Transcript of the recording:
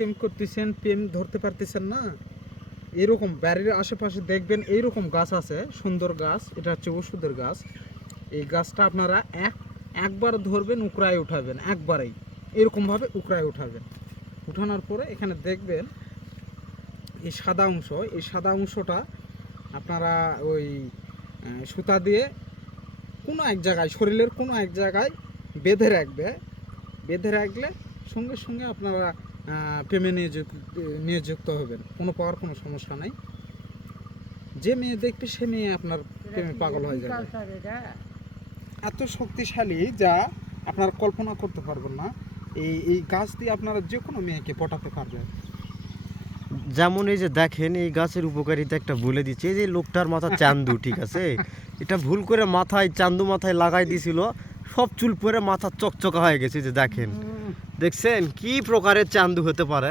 প্রেম করতেছেন, প্রেম ধরতে পারতেছেন না, এরকম বাড়ির আশেপাশে দেখবেন এইরকম গাছ আছে, সুন্দর গাছ। এটা হচ্ছে ওষুধের গাছ। এই গাছটা আপনারা একবার ধরবেন, উকড়ায় উঠাবেন, একবারেই এরকমভাবে উকড়ায় উঠাবেন। উঠানোর পরে এখানে দেখবেন এই সাদা অংশ, এই সাদা অংশটা আপনারা ওই সুতা দিয়ে কোনো এক জায়গায়, শরীরের কোনো এক জায়গায় বেঁধে রাখবে। বেঁধে রাখলে সঙ্গে সঙ্গে আপনারা প্রেমে নিয়োজিত হবেন, কোনো পাওয়ার কোনো সমস্যা নাই। যে মেয়ে দেখবে সে মেয়ে আপনার প্রেমে পাগল হয়ে যাবে। এত শক্তিশালী যা আপনারা কল্পনা করতে পারবেন না। এই গাছ দিয়ে আপনারা যে কোনো মেয়েকে পটাতে পারবেন। যেমন এই যে দেখেন, এই গাছের উপকারিতা একটা বলে দিচ্ছে। এই যে লোকটার মাথা চান্দু, ঠিক আছে, এটা ভুল করে মাথায় চান্দু মাথায় লাগাই দিছিল, সব চুল পরে মাথা চকচকা হয়ে গেছে। যে দেখেন, দেখছেন কি প্রকারের চান্দু হতে পারে।